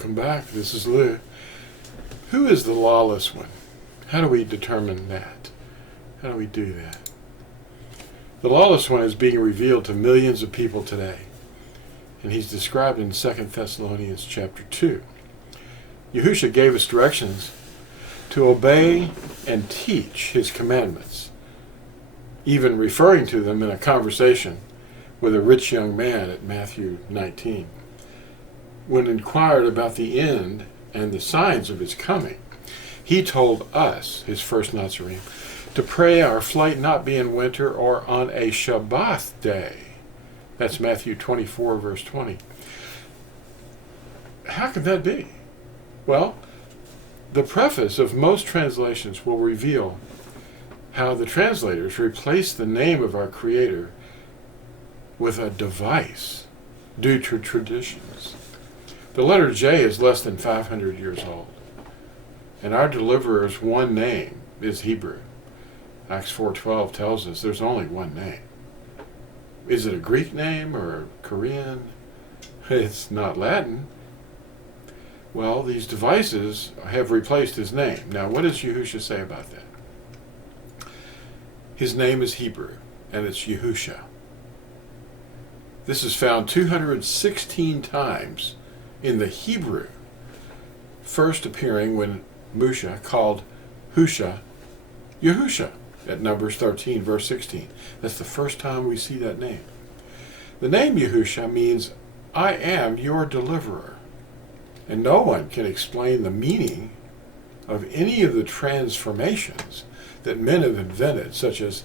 Welcome back. This is Lou. Who is the lawless one? How do we determine that? How do we do that? The lawless one is being revealed to millions of people today, and he's described in 2 Thessalonians chapter 2. Yahusha gave us directions to obey and teach his commandments, even referring to them in a conversation with a rich young man at Matthew 19. When inquired about the end and the signs of his coming, he told us, his first Nazarene, to pray our flight not be in winter or on a Shabath day. That's Matthew 24, verse 20. How could that be? Well, the preface of most translations will reveal how the translators replaced the name of our Creator with a device due to traditions. The letter J is less than 500 years old, and our deliverer's one name is Hebrew. Acts 4:12 tells us there's only one name. Is it a Greek name or Korean? It's not Latin. Well, these devices have replaced his name. Now, what does Yahusha say about that? His name is Hebrew, and it's Yahusha. This is found 216 times in the Hebrew, first appearing when Mushah called Husha Yahusha at Numbers 13, verse 16. That's the first time we see that name. The name Yahusha means, I am your deliverer. And no one can explain the meaning of any of the transformations that men have invented, such as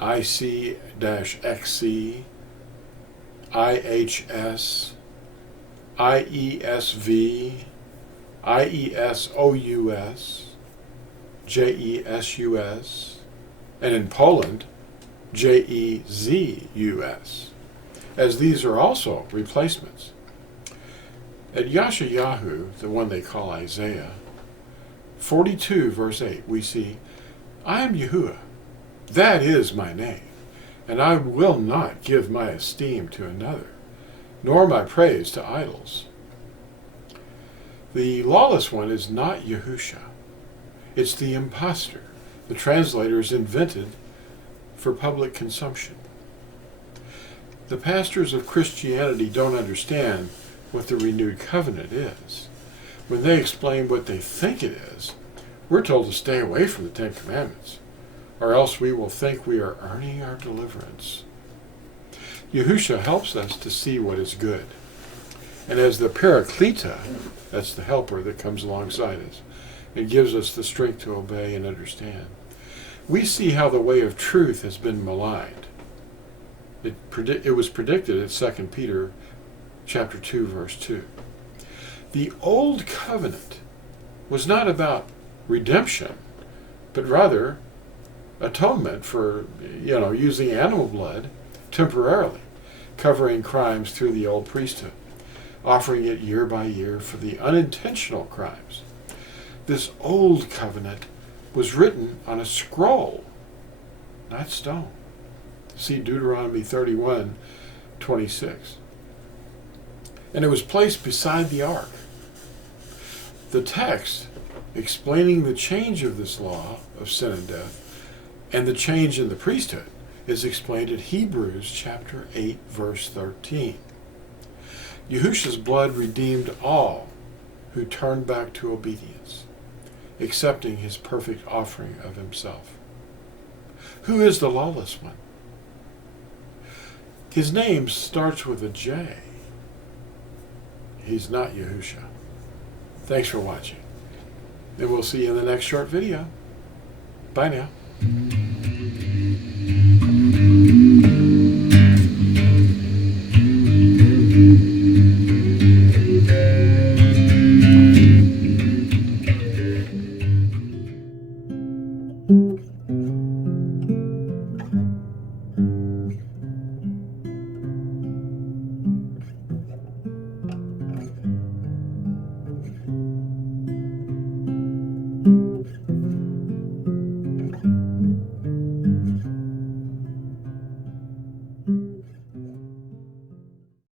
IC-XC, IHS, IESV, IESOUS, JEZUS, and in Poland, JEZUS, as these are also replacements. At YashaYahu, the one they call Isaiah, 42 verse 8, we see, I am Yahuwah, that is my name, and I will not give my esteem to another, nor my praise to idols. The lawless one is not Yahusha. It's the impostor the translators invented for public consumption. The pastors of Christianity don't understand what the renewed covenant is. When they explain what they think it is, we're told to stay away from the Ten Commandments, or else we will think we are earning our deliverance. Yahusha helps us to see what is good. And as the Paracleta, that's the helper that comes alongside us, and gives us the strength to obey and understand, we see how the way of truth has been maligned. It was predicted at 2 Peter chapter 2, verse 2. The old covenant was not about redemption, but rather atonement for, using animal blood temporarily, covering crimes through the old priesthood, offering it year by year for the unintentional crimes. This old covenant was written on a scroll, not stone. See Deuteronomy 31:26. And it was placed beside the ark. The text explaining the change of this law of sin and death and the change in the priesthood is explained in Hebrews chapter 8, verse 13. Yahusha's blood redeemed all who turned back to obedience, accepting his perfect offering of himself. Who is the lawless one? His name starts with a J. He's not Yahusha. Thanks for watching, and we'll see you in the next short video. Bye now.